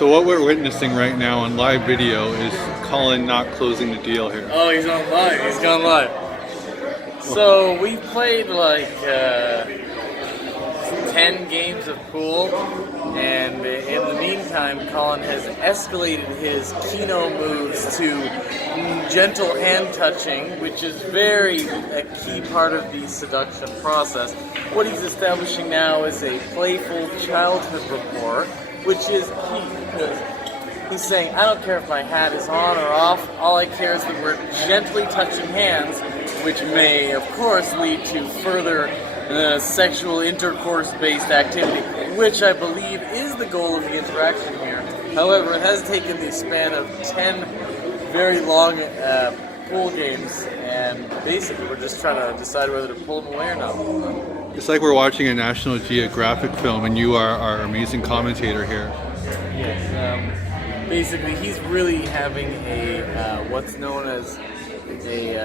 So what we're witnessing right now on live video is Colin not closing the deal here. Oh, he's on live. He's gone live. So we played like 10 games of pool, and in the meantime, Colin has escalated his Keno moves to gentle hand touching, which is a key part of the seduction process. What he's establishing now is a playful childhood rapport, which is key because he's saying, I don't care if my hat is on or off, all I care is that we're gently touching hands, which may, of course, lead to further sexual intercourse-based activity, which I believe is the goal of the interaction here. However, it has taken the span of 10 very long pool games, and basically we're just trying to decide whether to pull them away or not. It's like we're watching a National Geographic film and you are our amazing commentator here. Yes, basically he's really having a what's known as a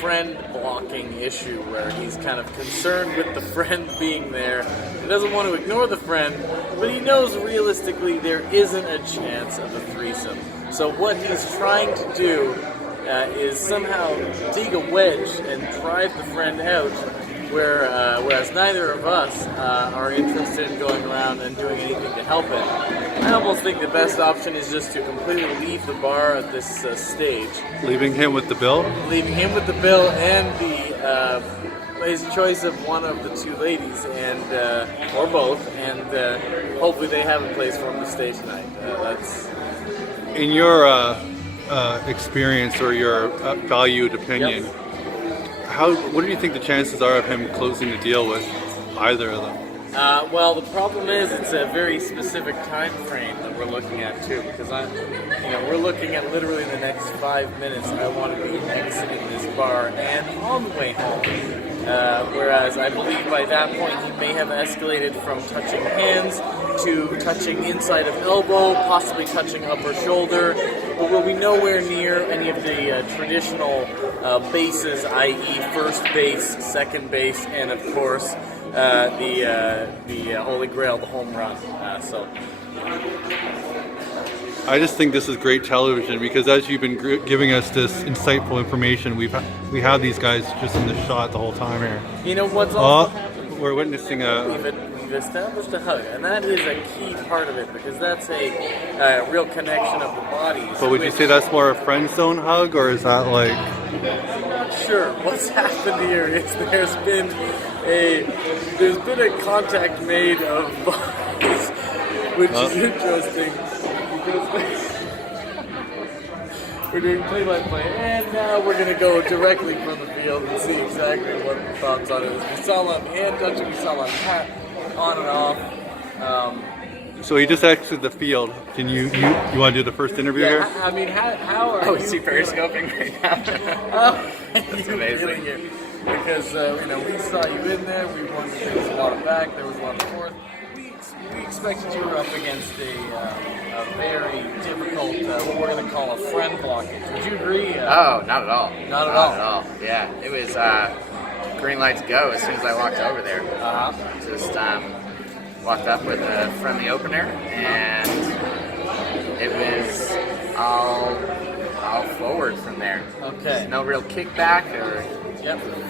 friend blocking issue, where he's kind of concerned with the friend being there. He doesn't want to ignore the friend, but he knows realistically there isn't a chance of a threesome. So what he's trying to do is somehow dig a wedge and drive the friend out, whereas neither of us are interested in going around and doing anything to help it. I almost think the best option is just to completely leave the bar at this stage. Leaving him with the bill? Leaving him with the bill and his choice of one of the two ladies, and or both, and hopefully they have a place for him to stay tonight. That's in your experience or your valued opinion. Yep. What do you think the chances are of him closing the deal with either of them? Well, the problem is it's a very specific time frame that we're looking at too, because we're looking at literally the next 5 minutes. I want to be exiting this bar and on the way home. Whereas I believe by that point he may have escalated from touching hands to touching inside of elbow, possibly touching upper shoulder, but we'll be nowhere near any of the traditional bases, i.e. first base, second base, and of course the Holy Grail, the home run. I just think this is great television because as you've been giving us this insightful information, we have these guys just in the shot the whole time here. You know what's also happened? We're witnessing We've established a hug, and that is a key part of it because that's a real connection of the bodies. But would you say that's more a friend zone hug, or is that like? I'm not sure. What's happened here is there's been a contact made of bodies, which is interesting because we're doing play-by-play, and now we're going to go directly from the field and see exactly what the thoughts on it is. We saw a lot of hand touching, we saw a lot of hat on and off. So he just exited the field. Can you want to do the first interview here? I mean, how are you? Is he periscoping right now? That's amazing. Because we saw you in there. We wanted to take a lot of back. There was a lot of forth. We expected you were up against a very difficult, what we're going to call a friend blockage. Would you agree? Oh, not at all. Not at all. Not at all. Yeah, it was green light to go as soon as I walked over there. Just walked up with a friendly opener, and it was all forward from there. Okay. No real kickback or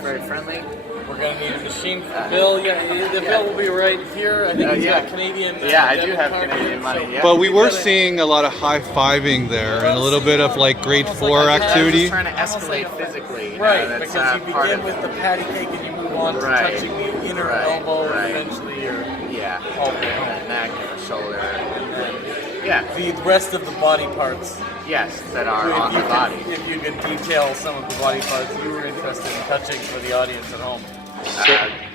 very friendly. We're going to need a machine for the bill. Yeah, the bill will be right here. I think he's got Canadian. I do have Canadian money. Yeah. But we were seeing a lot of high-fiving there and a little bit of like grade 4 activity. I was just trying to escalate physically. Right, because you begin with the patty cake and you move on to touching the inner elbow and eventually your all the neck and the shoulder. The rest of the body parts. Yes, that are on the body. If you could detail some of the body parts you were interested in touching for the audience at home.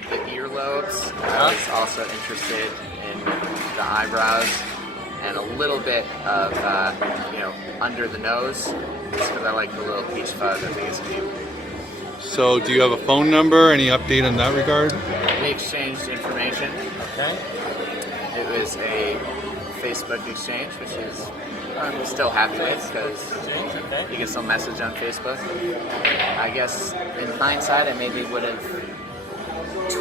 The earlobes. I was also interested in the eyebrows and a little bit of under the nose, just because I like the little peach fuzz at the extreme. So do you have a phone number? Any update in that regard? We exchanged information. Okay. It was a Facebook exchange, which is still happening because you can still message on Facebook. I guess in hindsight, I maybe would have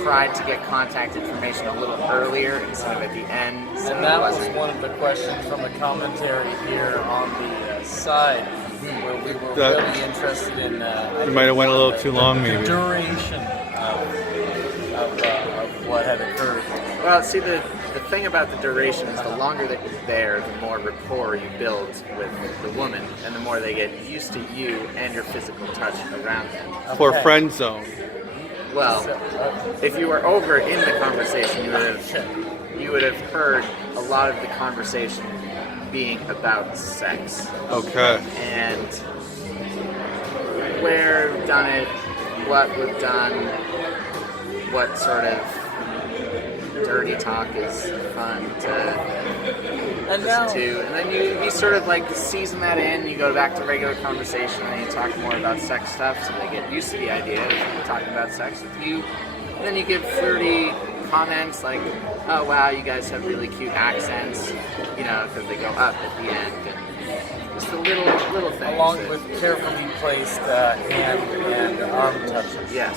tried to get contact information a little earlier instead of at the end. So And that was one of the questions from the commentary here on the side, where we were really interested in. We might have went a little too long, maybe. The duration of what had occurred. Well, see, the thing about the duration is the longer that you're there, the more rapport you build with the woman, and the more they get used to you and your physical touch around them. For friend zone. Well, if you were over in the conversation, you would have heard a lot of the conversation being about sex. Okay. And where we've done it, what we've done, what sort of dirty talk is fun to listen to. And then you sort of like season that in, you go back to regular conversation and you talk more about sex stuff so they get used to the idea of talking about sex with you. And then you give flirty comments like, oh wow, you guys have really cute accents, you know, because they go up at the end. And just the little things. Along with carefully placed hand and arm touches. Yes.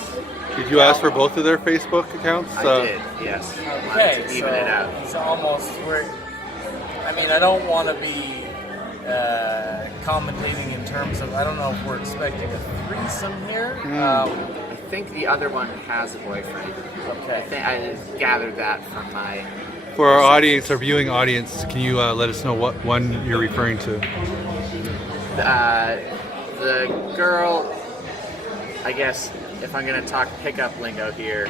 Did you ask for both of their Facebook accounts? I did, yes. Okay, to even it out. It's almost where. I mean, I don't want to be commentating in terms of. I don't know if we're expecting a threesome here. I think the other one has a boyfriend. Okay. I gathered that from my. For our audience, our viewing audience, can you let us know what one you're referring to? The girl, I guess, if I'm going to talk pickup lingo here,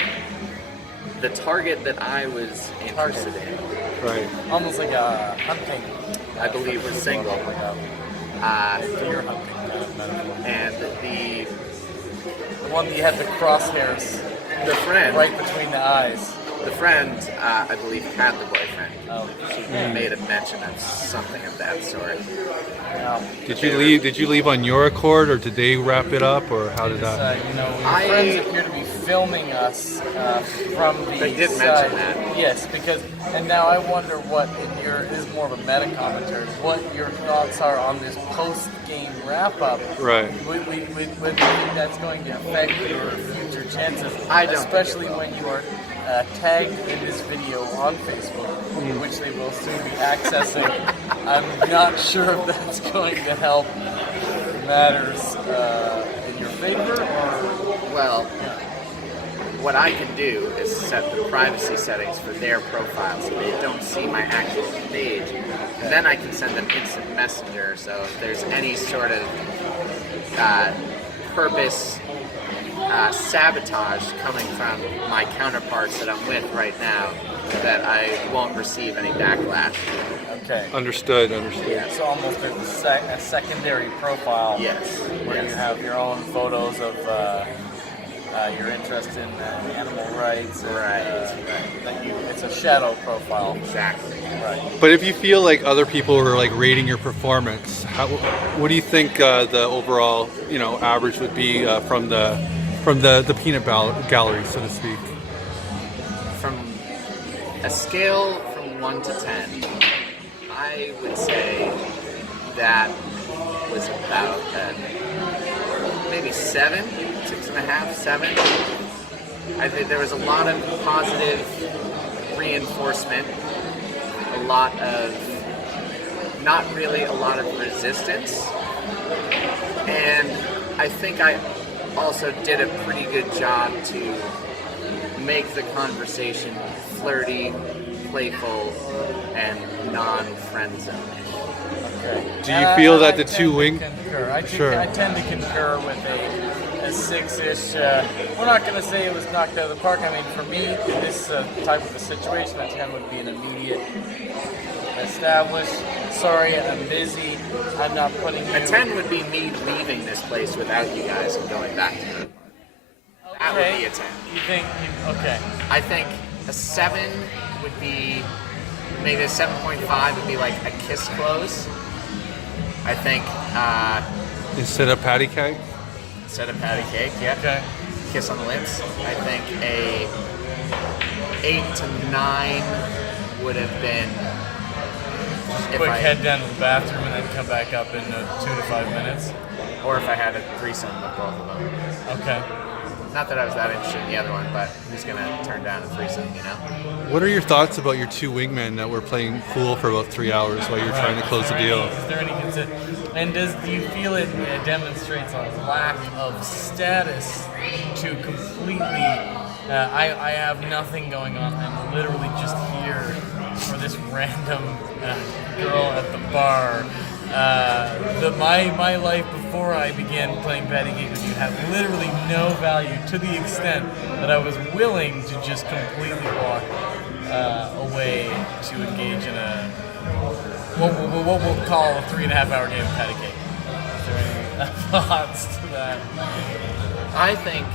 the target that I was interested in, Right. Almost like a hunting. I believe was single. Deer hunting kind of metaphor. And The one that you had the crosshairs the friend, right between the eyes. the friend, I believe, had the boyfriend. Oh, She made a mention of something of that sort. yeah. Did you leave on your accord, or did they wrap it up, or how did that? You know, your friends appear to be filming us from the They did side. mention that. Yes, because, and now I wonder what, this is more of a meta commentary, what your thoughts are on this post-game wrap-up. Right. Would you think that's going to affect your future chances? I don't. Especially when you are tagged in this video on Facebook, which they will soon be accessing. I'm not sure if that's going to help matters in your favor, or Well, what I can do is set the privacy settings for their profile so they don't see my actual page. And then I can send them instant messenger, so if there's any sort of purpose sabotage coming from my counterparts that I'm with right now, that I won't receive any backlash. okay. Understood. It's almost a secondary profile. Yes. Where yes. you have your own photos of your interest in animal rights. It's a shadow profile. Exactly. Right. But if you feel like other people are like rating your performance, what do you think the overall average would be from the peanut gallery, so to speak? From a scale from 1 to 10, I would say that was about maybe 7, 6.5, 7. I think there was a lot of positive reinforcement, a lot of, not really a lot of resistance, and I think I also did a pretty good job to make the conversation flirty, playful, and non-friend zone. Okay. Do you feel that the two wing? Concur. I tend to concur with a 6-ish. We're not going to say it was knocked out of the park. I mean, for me, in this type of a situation, a 10 would be an immediate established. Sorry, I'm busy. I'm not putting you. A 10 would be me leaving this place without you guys and going back to it. That would be a 10. You think? Okay. I think a 7 would be, maybe a 7.5 would be like a kiss close. I think Instead of patty cake? instead of patty cake, yeah. Okay. Kiss on the lips. I think a 8 to 9 would have been. Quick head down to the bathroom and then come back up in 2 to 5 minutes. Or if I had a threesome with both of them. Okay. not that I was that interested in the other one, but who's gonna turn down a threesome, you know? What are your thoughts about your two wingmen that were playing pool for about 3 hours while you're trying to close the deal? Is there any and do you feel it demonstrates a lack of status to completely? I have nothing going on. I'm literally just here for this random girl at the bar. My life before I began playing patty cake with you had literally no value, to the extent that I was willing to just completely walk away to engage in what we'll call a 3.5 hour game of patty cake. Is there any thoughts to that? I think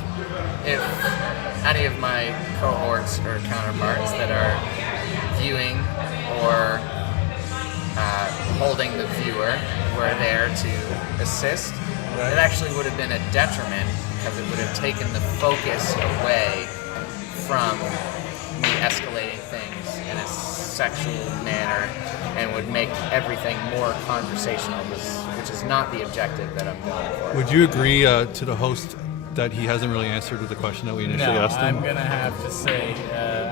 if any of my cohorts or counterparts that are viewing or holding the viewer were there to assist, it actually would have been a detriment, because it would have taken the focus away from me escalating things in a sexual manner and would make everything more conversational, which is not the objective that I'm going for. Would you agree to the host that he hasn't really answered with the question that we initially asked him? I'm gonna have to say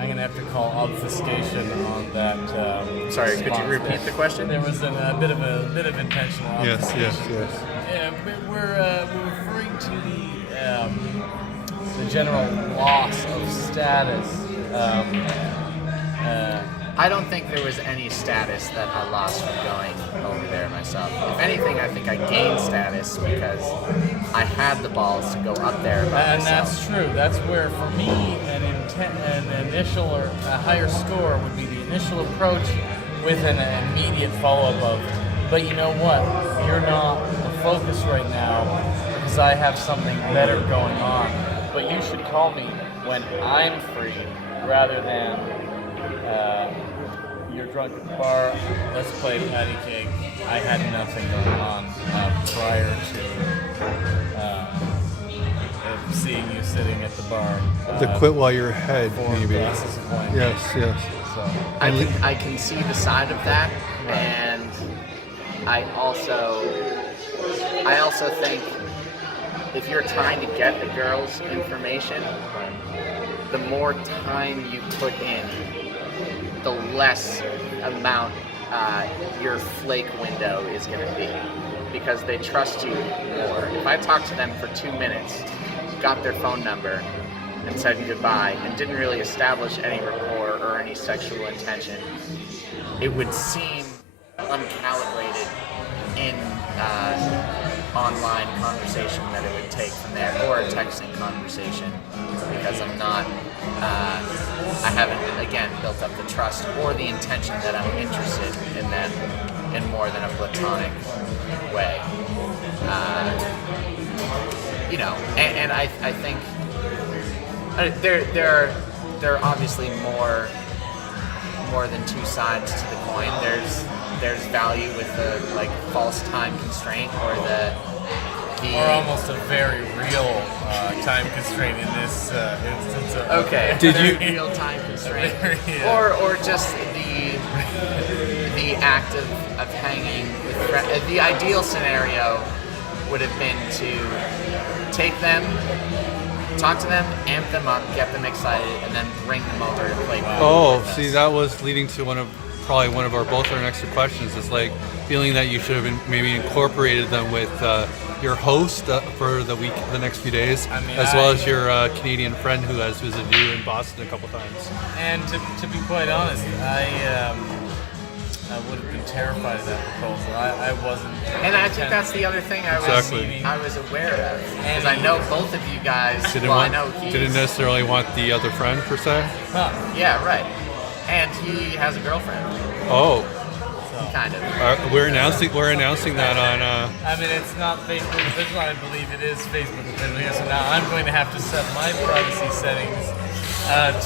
I'm gonna have to call obfuscation on that. Sorry, could you repeat the question? There was a bit of intentional obfuscation. Yes. Yeah, we're referring to the general loss of status. I don't think there was any status that I lost from going over there myself. If anything, I think I gained status because I had the balls to go up there by And myself. that's true. That's where, for me, an initial or a higher score would be the initial approach with an immediate follow-up of, but you know what? You're not the focus right now because I have something better going on. But you should call me when I'm free rather than you're drunk at the bar, let's play patty cake. I had nothing going on prior to seeing you sitting at the bar. The quit while you're ahead, 4 maybe. glasses of wine. Yes. So, I can see the side of that, and I also think if you're trying to get the girl's information, the more time you put in, the less amount your flake window is going to be, because they trust you more. If I talked to them for 2 minutes, got their phone number, and said goodbye, and didn't really establish any rapport or any sexual intention, it would seem uncalibrated in online conversation that it would take from there, or a texting conversation, because I'm not, I haven't, again, built up the trust or the intention that I'm interested in them in more than a platonic way. And I think there are obviously more than two sides to the coin. There's value with the false time constraint, or or almost a very real time constraint in this instance. Okay. Did you real time constraint, Yeah. or just the act of hanging with friends? The ideal scenario would have been to take them, talk to them, amp them up, get them excited, and then bring them over to play pool. Oh, with see, us. that was leading to probably one of our next questions. Is feeling that you should have maybe incorporated them with your host for the next few days, as well as your Canadian friend who has visited you in Boston a couple times. And to be quite honest, I would have been terrified of that proposal. I wasn't. And I think that's the other thing I was aware of, because I know both of you guys. Didn't necessarily want the other friend per se. Huh. Yeah, right. And he has a girlfriend. Oh, Kind of. we're announcing that on. I mean, it's not Facebook official. I believe it is Facebook official. So now I'm going to have to set my privacy settings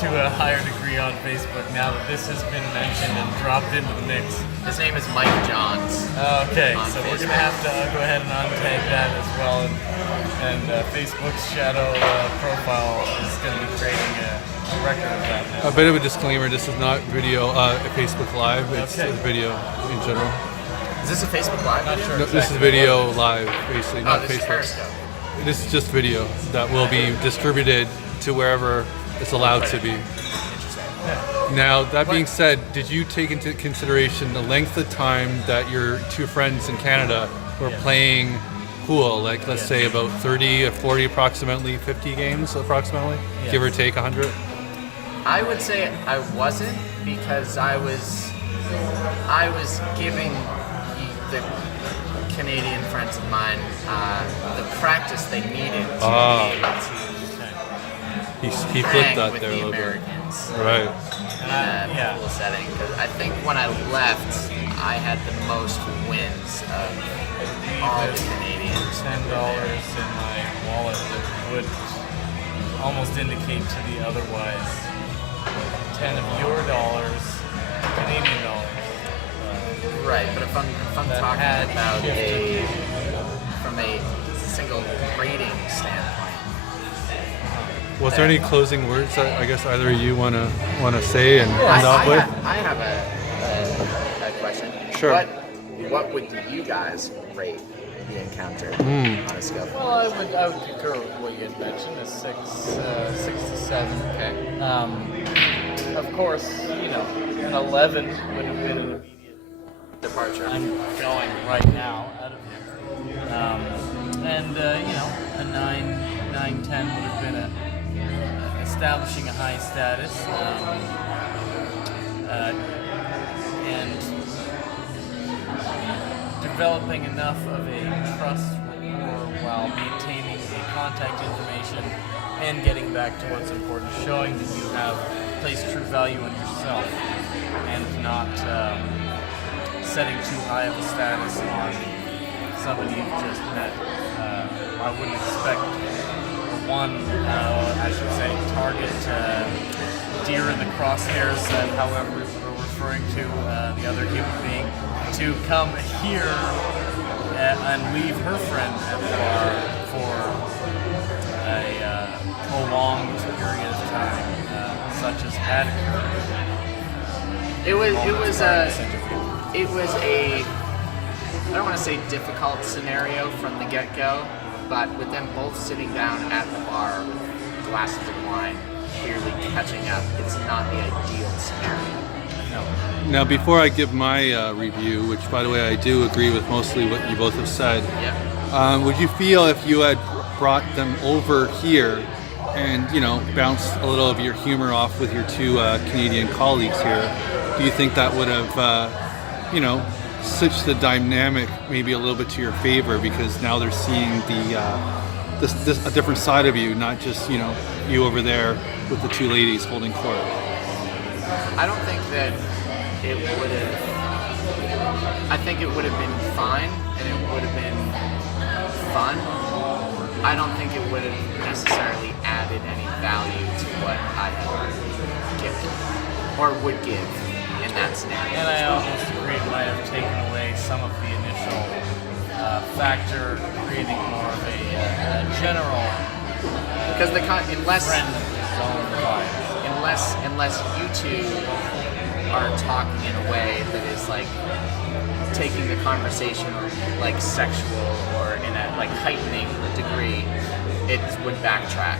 to a higher degree on Facebook now that this has been mentioned and dropped into the mix. His name is Mike Johns. Okay, On so we're Facebook. going to have to go ahead and untag that as well. And Facebook's shadow profile is going to be creating a record of that now. A bit of a disclaimer: this is not video, Facebook Live. It's Okay. video in general. Is this a Facebook Live? Not video? sure. No, this is video live, basically, Oh, not this is Facebook. Periscope. this is just video that will be distributed to wherever it's allowed to be. Now, that being said, did you take into consideration the length of time that your two friends in Canada were playing pool? Like, let's say about 30 or 40 approximately, 50 games approximately, give or take 100? I would say I wasn't, because I was giving the Canadian friends of mine the practice they needed to be able to He flipped that with there a the little Americans. bit. Right. Pool setting. Because I think when I left, I had the most wins of all the Canadians. $10 in my wallet that would almost indicate to the otherwise 10 of your dollars, Canadian dollars. Right, but if I'm That talking had about shifted. from a single rating standpoint. Was there any closing words that I guess either of you want to say and end off with? I have a question. Sure. What would you guys rate the encounter on a scale? Well, I would concur with what you had mentioned, a 6 to 7. Okay. Of course, an 11 would have been an immediate Departure. I'm going right now out of here. And a 9, 10 would have been establishing a high status. And developing enough of a trust rapport while maintaining a contact information and getting back to what's important, showing that you have placed true value in yourself and not setting too high of a status on somebody you've just met. I wouldn't expect target deer in the crosshairs, however we're referring to the other human being, to come here and leave her friend at the bar for a prolonged period of time, such as had occurred. It was a I don't want to say difficult scenario from the get-go, but with them both sitting down at the bar with glasses of wine, clearly catching up, it's not the ideal scenario. No. Now, before I give my review, which, by the way, I do agree with mostly what you both have said, would you feel if you had brought them over here and, bounced a little of your humor off with your two Canadian colleagues here, do you think that would have, switched the dynamic maybe a little bit to your favor, because now they're seeing this a different side of you, not just, you over there with the two ladies holding court? I don't think that it would have. I think it would have been fine and it would have been fun. I don't think it would have necessarily added any value to what I had given or would give in that scenario. And I almost agree it might have taken away some of the initial factor, creating more of a general because unless friend of the zone vibe. unless you two are talking in a way that is like taking the conversation like sexual or in a like heightening degree, it would backtrack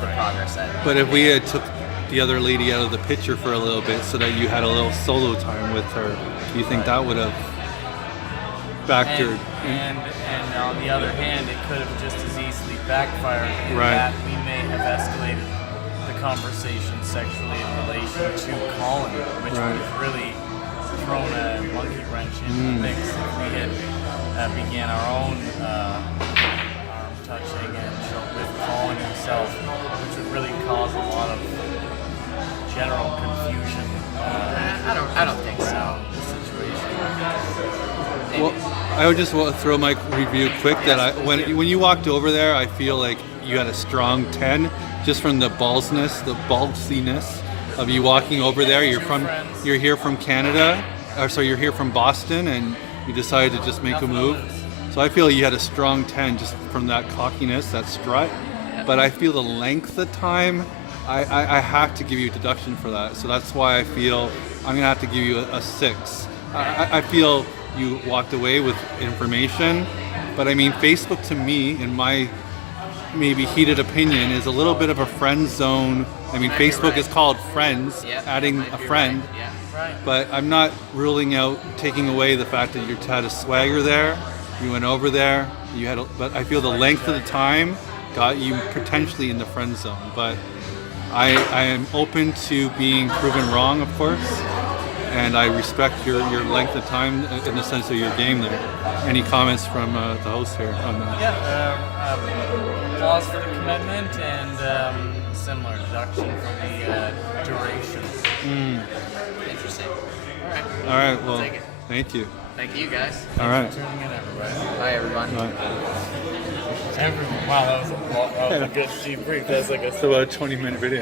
the progress that. But if we had took the other lady out of the picture for a little bit so that you had a little solo time with her, do you think that would have factored? And on the other hand, it could have just as easily backfired in Right. that we may have escalated the conversation sexually in relation to Colin, which Right. would have really thrown a monkey wrench into the mix if we had began our own arm touching and with Colin himself, which would really cause a lot of general confusion. I don't think so. Around the situation. Well, I would just want to throw my review quick that when you walked over there, I feel like you had a strong 10 just from the ballsiness of you walking over there. You're here from Canada, or so you're here from Boston, and you decided to just make a move. So I feel you had a strong 10 just from that cockiness, that strut. But I feel the length of time, I have to give you a deduction for that. So that's why I feel I'm gonna have to give you a 6. I feel you walked away with information, but I mean, Facebook to me, in my maybe heated opinion is a little bit of a friend zone. I mean, Facebook is called friends, adding a friend. Yeah. Right. But I'm not ruling out taking away the fact that you had a swagger there. You went over there. But I feel the length of the time got you potentially in the friend zone. But I am open to being proven wrong, of course, and I respect your length of time in the sense of your game there. Any comments from the host here on that? Yeah, applause for the commitment and similar deduction for the duration. Interesting. All right. All right, well, Take it. thank you. Thank you guys. All right. Tuning in, everybody. Bye, everyone. All right. Everyone. Wow, that was a good debrief. That's like a It's about a 20-minute video.